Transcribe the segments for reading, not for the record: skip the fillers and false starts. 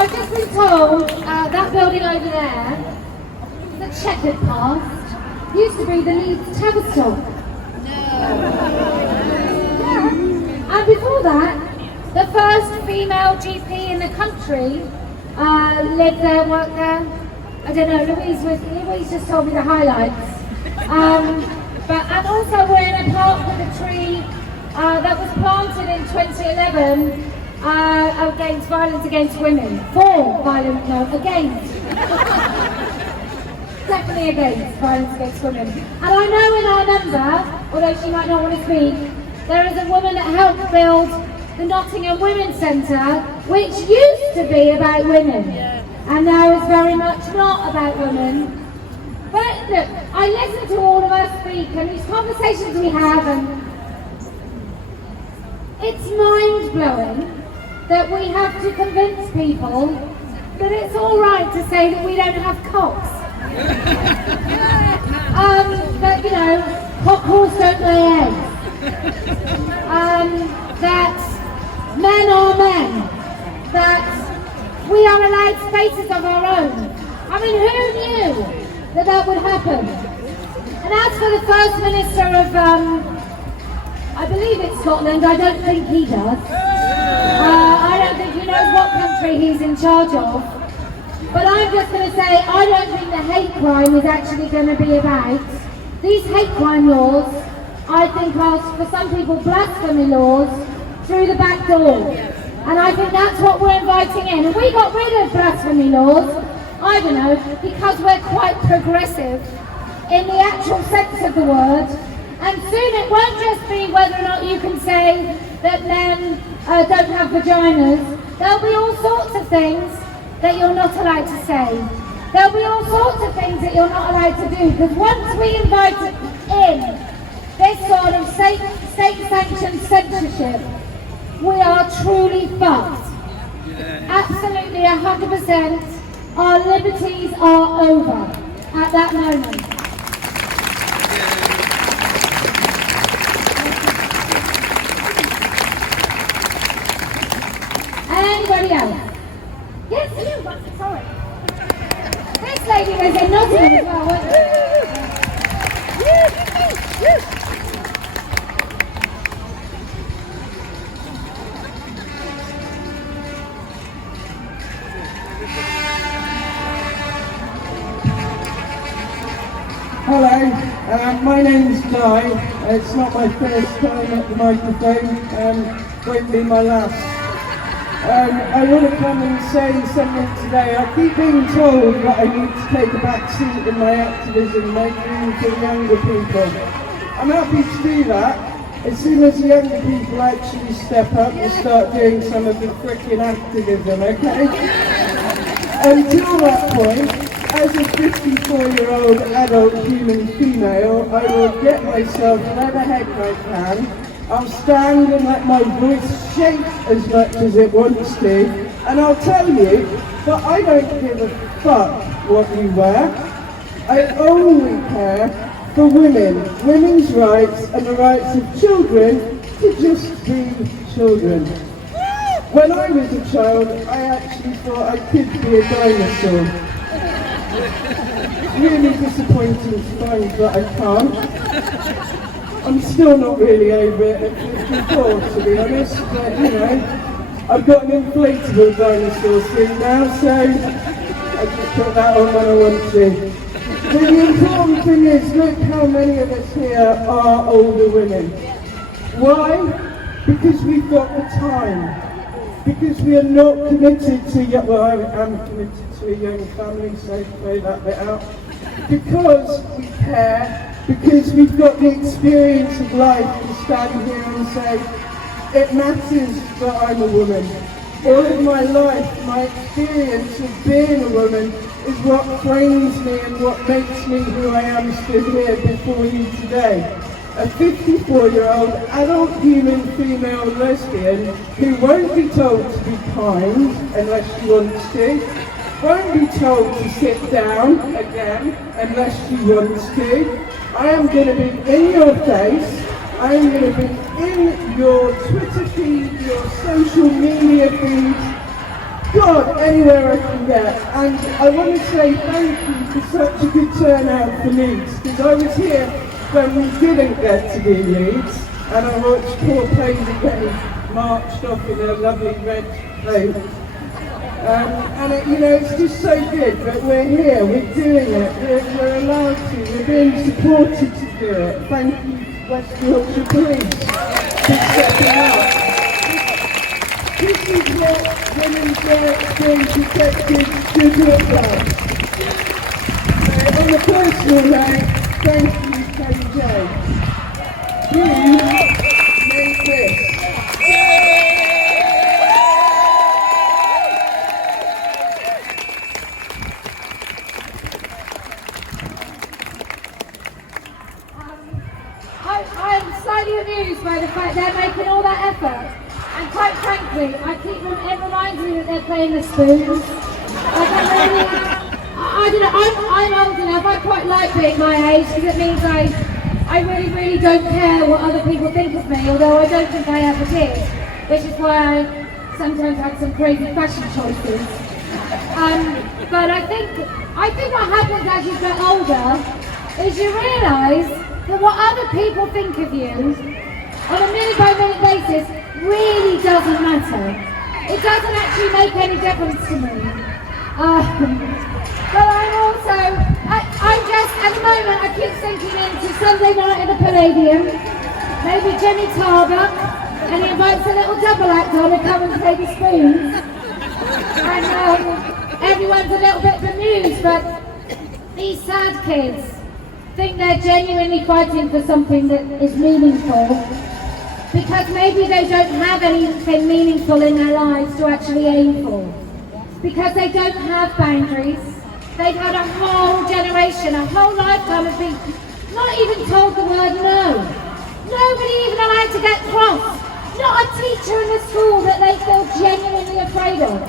I've just been told that building over there, the checkered past, used to be the Leeds Tavistock. Yeah. And before that, the first female GP in the country lived there, worked there. I don't know, Louise just told me the highlights. And also we're in a park with a tree that was planted in 2011 against violence against women. Against. Definitely against violence against women. And I know in our number, although she might not want to speak, there is a woman that helped build the Nottingham Women's Centre, which used to be about women, and now is very much not about women. But look, I listen to all of us speak and these conversations we have, and it's mind-blowing that we have to convince people that it's all right to say that we don't have cocks. That, you know, cock horse don't lay eggs. That men are men. That we are allowed spaces of our own. I mean, who knew that would happen? And as for the First Minister of, I believe it's Scotland, I don't think he does. I don't think he knows what country he's in charge of. But I'm just going to say, I don't think the hate crime is actually going to be about. These hate crime laws, I think, are, for some people, blasphemy laws through the back door. And I think that's what we're inviting in. And we got rid of blasphemy laws, I don't know, because we're quite progressive in the actual sense of the word. And soon it won't just be whether or not you can say that men don't have vaginas. There'll be all sorts of things that you're not allowed to say. There'll be all sorts of things that you're not allowed to do, because once we invite in this sort of state-sanctioned censorship, we are truly fucked. Absolutely 100%, our liberties are over at that moment. Anybody else? Yes, you. Sorry. This lady was in Nottingham as well, wasn't Hello, my name's Guy. It's not my first time at the microphone, won't be my last. I want to come and say something today. I keep being told that I need to take a back seat in my activism, make room for younger people. I'm happy to do that as soon as the younger people actually step up and start doing some of the frickin' activism, okay? Until that point, as a 54-year-old adult human female, I will get myself whatever heck I can. I'll stand and let my voice shake as much as it wants to, and I'll tell you that I don't give a fuck what you wear. I only care for women, women's rights and the rights of children to just be children. When I was a child, I actually thought I could be a dinosaur. Really disappointing to find that I can't. I'm still not really over it at 54, to be honest, but you know, I've got an inflatable dinosaur suit now, so I just put that on when I want to. But the important thing is, look how many of us here are older women. Why? Because we've got the time. Because we are not committed to, well, I am committed to a young family, so throw that bit out. Because we care. Because we've got the experience of life to stand here and say, it matters that I'm a woman. All of my life, my experience of being a woman is what frames me and what makes me who I am stood here before you today. A 54-year-old adult human female lesbian who won't be told to be kind unless she wants to, won't be told to sit down again unless she wants to. I am going to be in your face, I am going to be in your Twitter feed, your social media feeds. God card anywhere I can get, and I want to say thank you for such a good turnout for Leeds, because I was here when we didn't get to be Leeds, and I watched poor Paisley getting marched off in a lovely red plate. And it, you know, it's just so good that we're here, we're doing it, we're allowed to, we're being supported to do it. Thank you, West Yorkshire Police, for stepping up. This is what women's rights being protected should look like. So on a personal note, thank you, KJ. You made this. I'm slightly amused by the fact they're making all that effort. And quite frankly, it reminds me that they're playing the spoons. I don't know, I'm old enough, I quite like being my age, because it means I really don't care what other people think of me, although I don't think I ever did, which is why I sometimes had some crazy fashion choices. But I think what happens as you get older is you realise that what other people think of you on a minute by minute basis really doesn't matter. It doesn't actually make any difference to me. But I'm just, at the moment, I keep thinking into Sunday night at the Palladium, maybe Jimmy Tarbuck, and he invites a little double act on to come and play the spoons. And everyone's a little bit bemused, but these sad kids think they're genuinely fighting for something that is meaningful, because maybe they don't have anything meaningful in their lives to actually aim for. Because they don't have boundaries. They've had a whole generation, a whole lifetime of being not even told the word no. Nobody even allowed to get cross. Not a teacher in the school that they feel genuinely afraid of.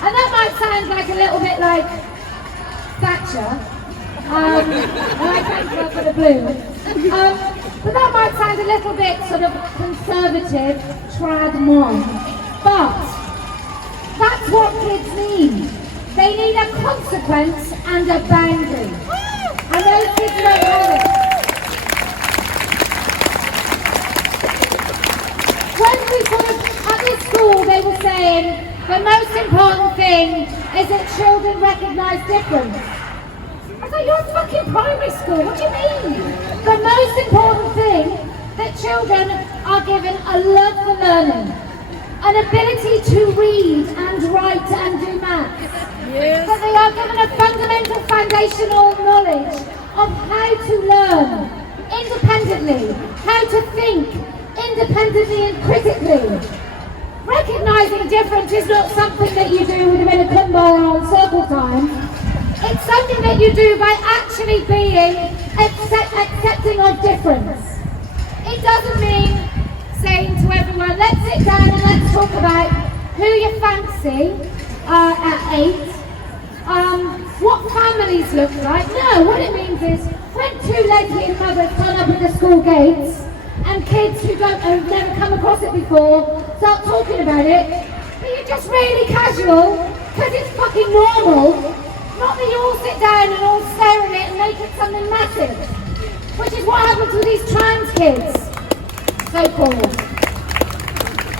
And that might sound like a little bit like Thatcher. And I thank her for the blue. But that might sound a little bit sort of conservative, trad mom. But that's what kids need. They need a consequence and a boundary. And those kids don't have it. When we at this school, they were saying the most important thing is that children recognise difference. I thought, you're fucking primary school, what do you mean? The most important thing that children are given a love for learning, an ability to read and write and do maths. Yes. That they are given a fundamental foundational knowledge of how to learn independently, how to think independently and critically. Recognising difference is not something that you do with a bit of kumbaya on circle time. It's something that you do by actually being accepting of difference. It doesn't mean saying to everyone, let's sit down and let's talk about who you fancy at 8. What families look like. No, what it means is when two lesbian mothers turn up at the school gates and kids who've never come across it before start talking about it, but you're just really casual because it's fucking normal. Not that you all sit down and all stare at it and make it something massive, which is what happens with these trans kids, so-called.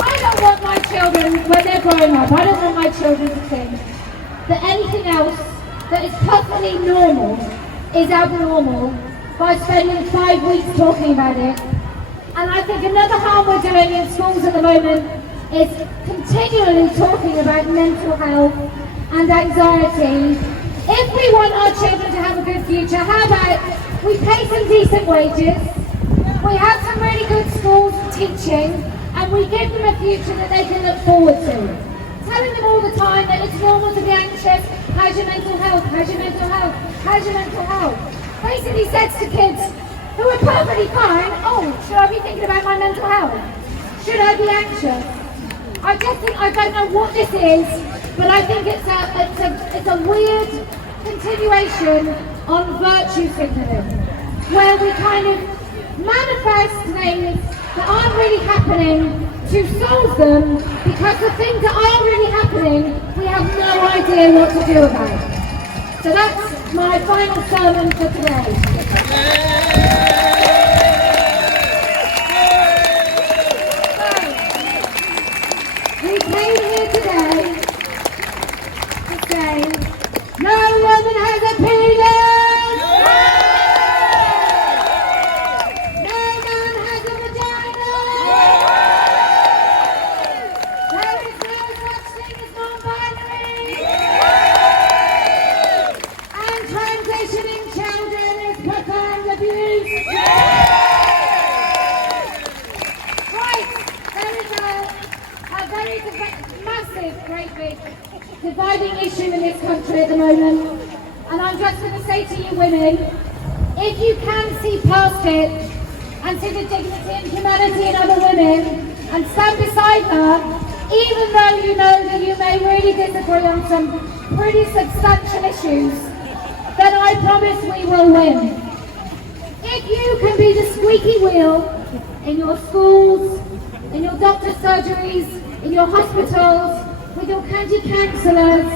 I don't want my children, when they're growing up, I don't want my children to think that anything else that is perfectly normal is abnormal by spending 5 weeks talking about it. And I think another harm we're doing in schools at the moment is continually talking about mental health and anxiety. If we want our children to have a good future, how about we pay some decent wages, we have some really good schools for teaching, and we give them a future that they can look forward to. Telling them all the time that it's normal to be anxious. How's your mental health? How's your mental health? How's your mental health? Basically says to kids who are perfectly fine, oh, should I be thinking about my mental health? Should I be anxious? I just think, I don't know what this is, but I think it's a weird continuation on virtue signaling, where we kind of manifest things that aren't really happening to solve them, because the things that are really happening, we have idea what to do about it. So that's my final sermon for today. We came here today to say, no woman has a penis! No man has a vagina! There is no such thing as non-binary! And transitioning children is profound abuse! Right, there is a very massive, great big dividing issue in this country at the moment, and I'm just going to say to you women, if you can see past it and see the dignity and humanity in other women and stand beside her, even though you know that you may really disagree on some pretty substantial issues, then I promise we will win. If you can be the squeaky wheel in your schools, in your doctor's surgeries, in your hospitals, with your county councillors,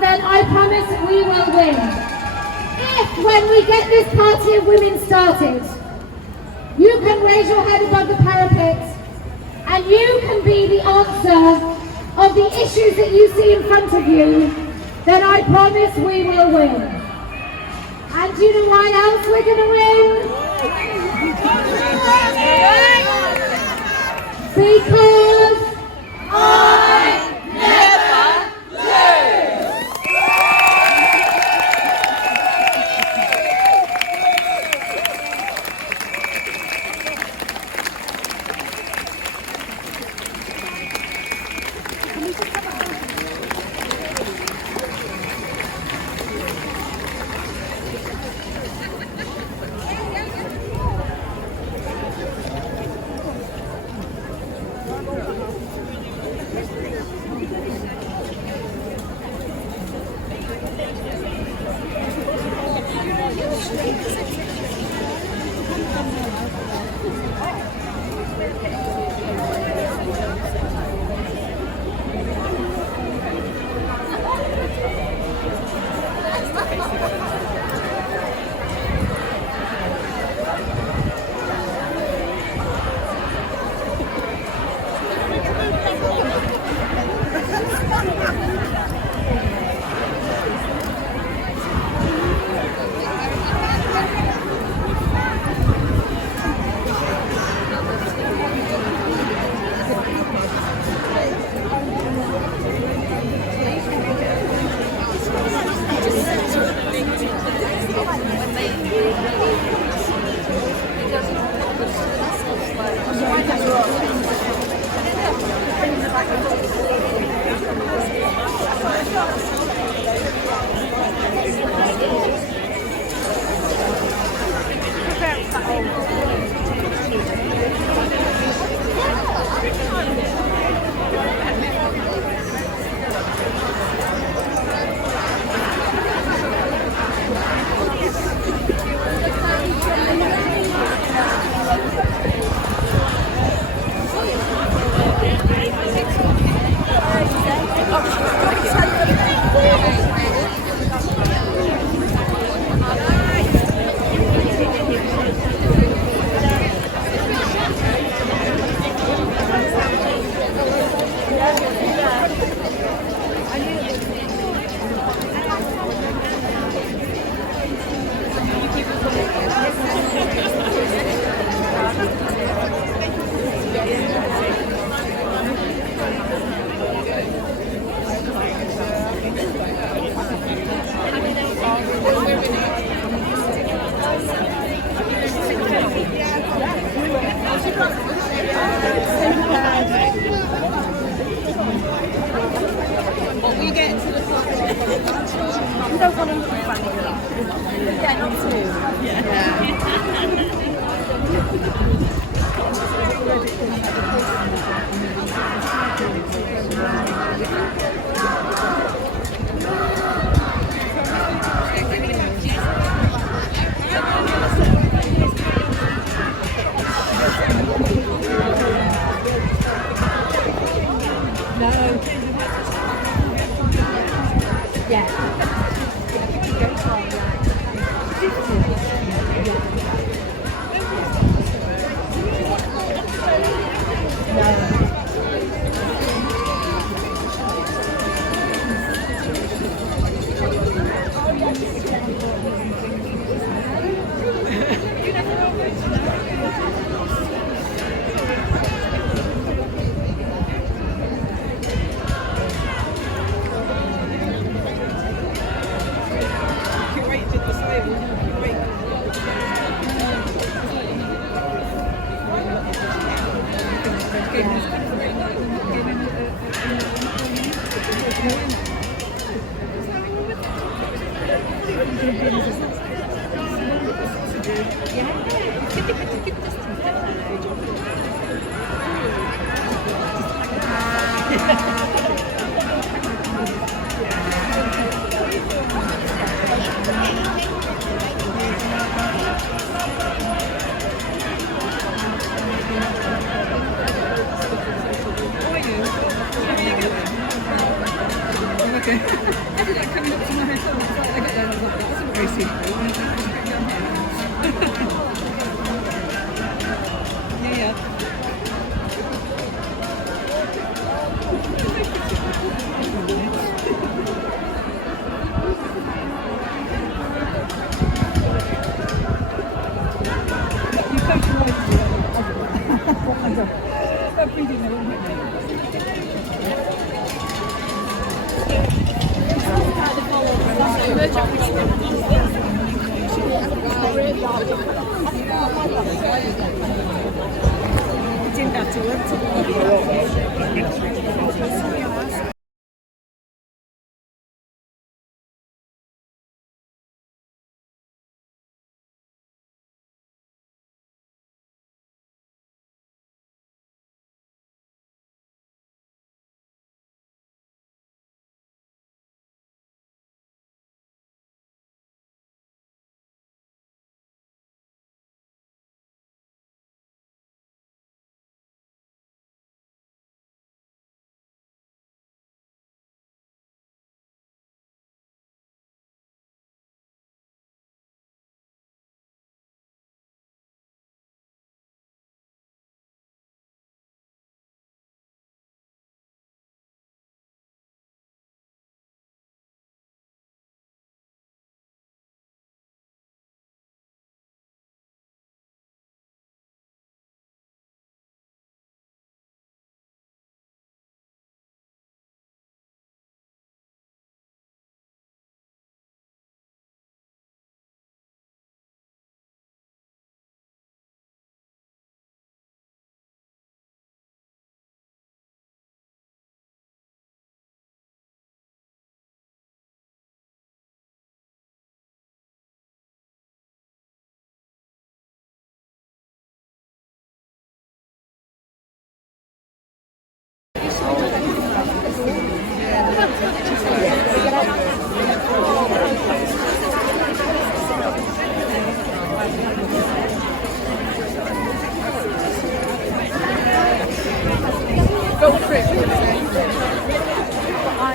then I promise we will win. If, when we get this party of women started, you can raise your head above the parapet and you can be the answer of the issues that you see in front of you, then I promise we will win. And do you know why else we're going to win? Because I never lose!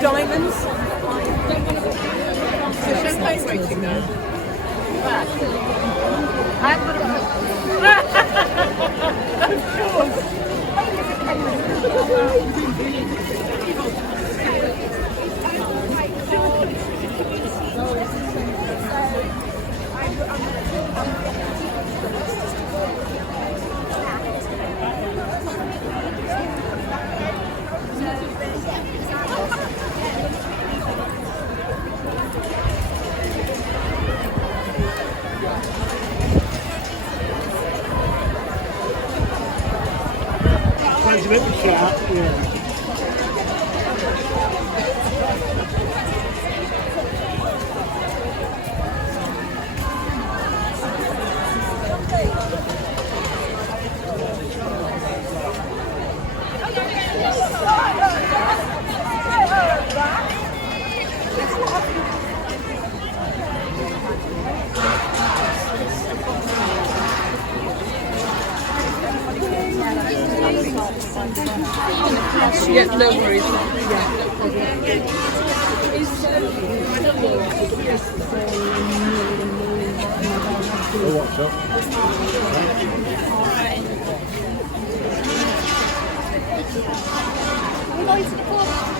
Diamonds. The champagne rating though. Sounds a bit sharp, yeah. Yeah, no worries. Yeah. We're going to the pub.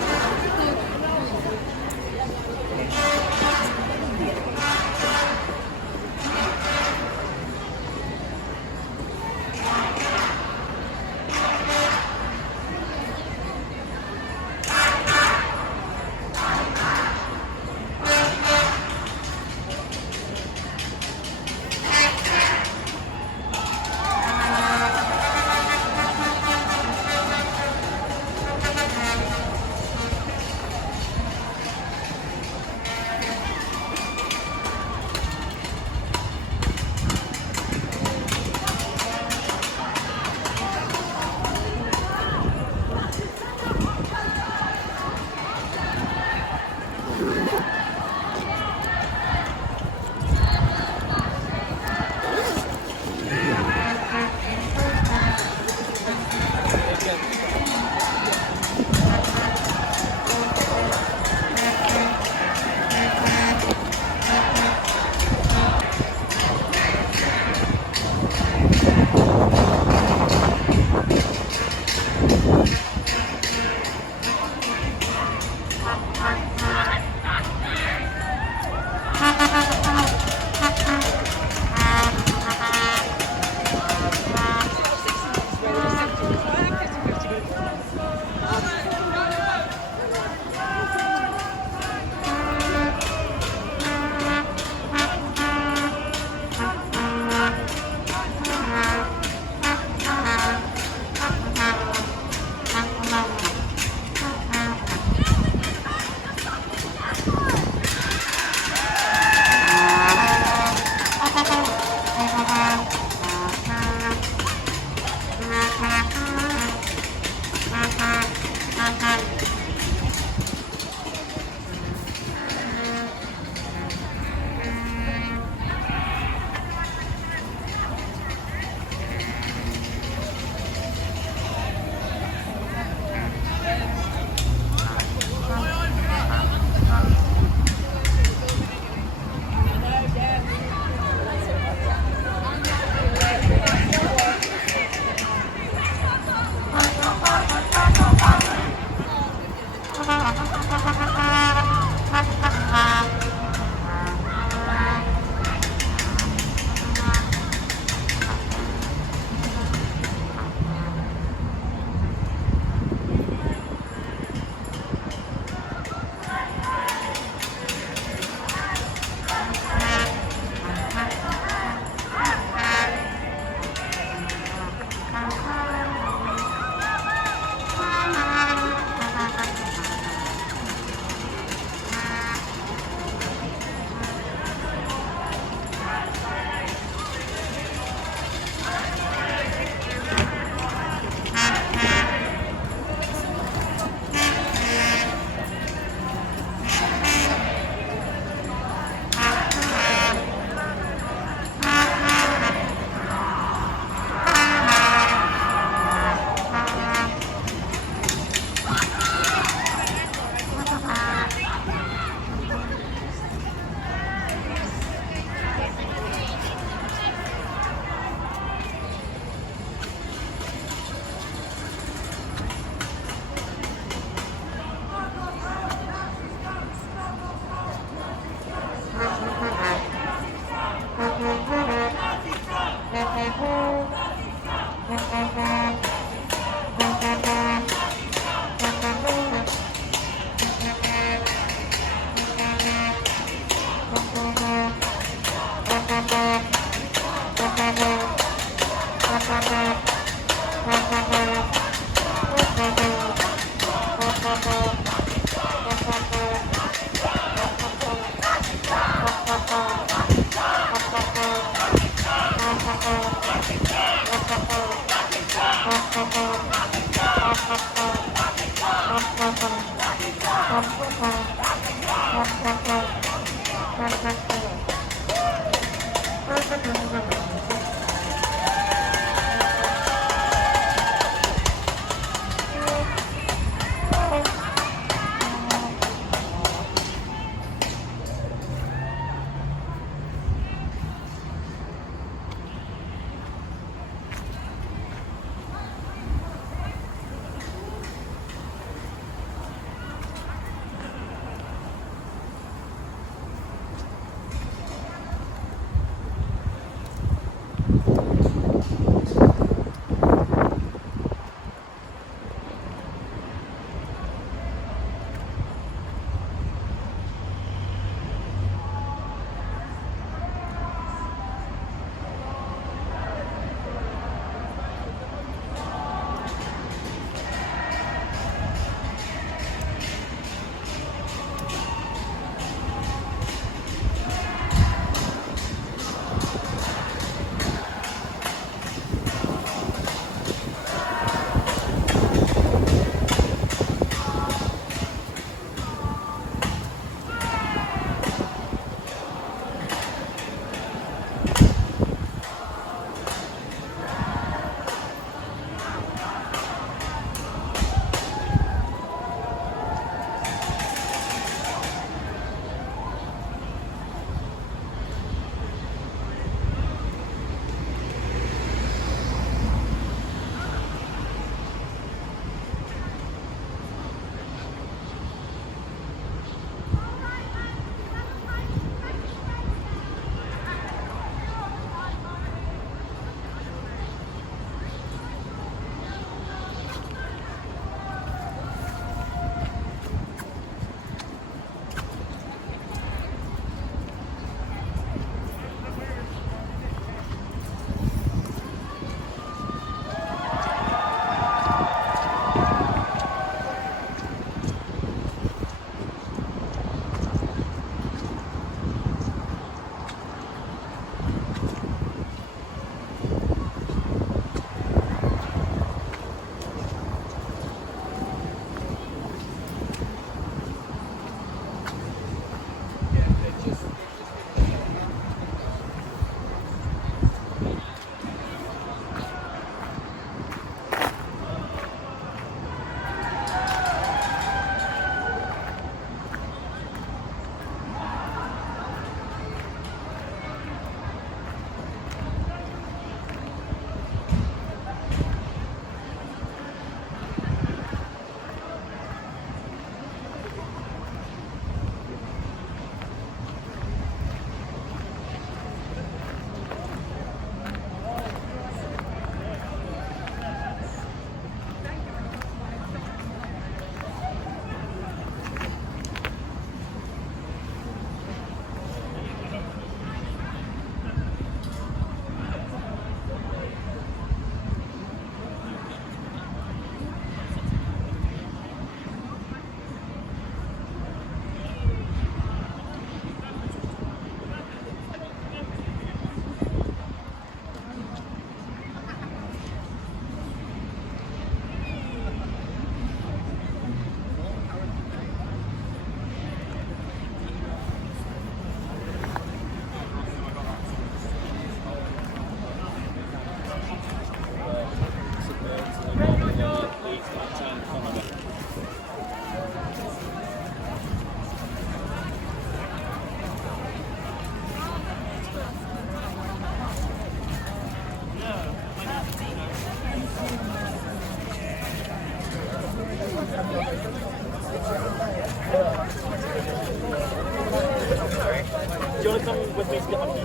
you want to come with me to get my key?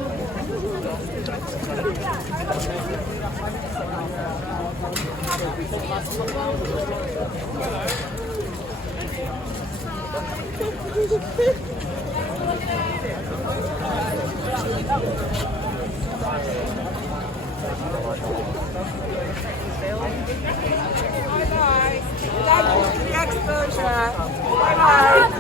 Bye-bye. Thank you for the exposure. Bye-bye.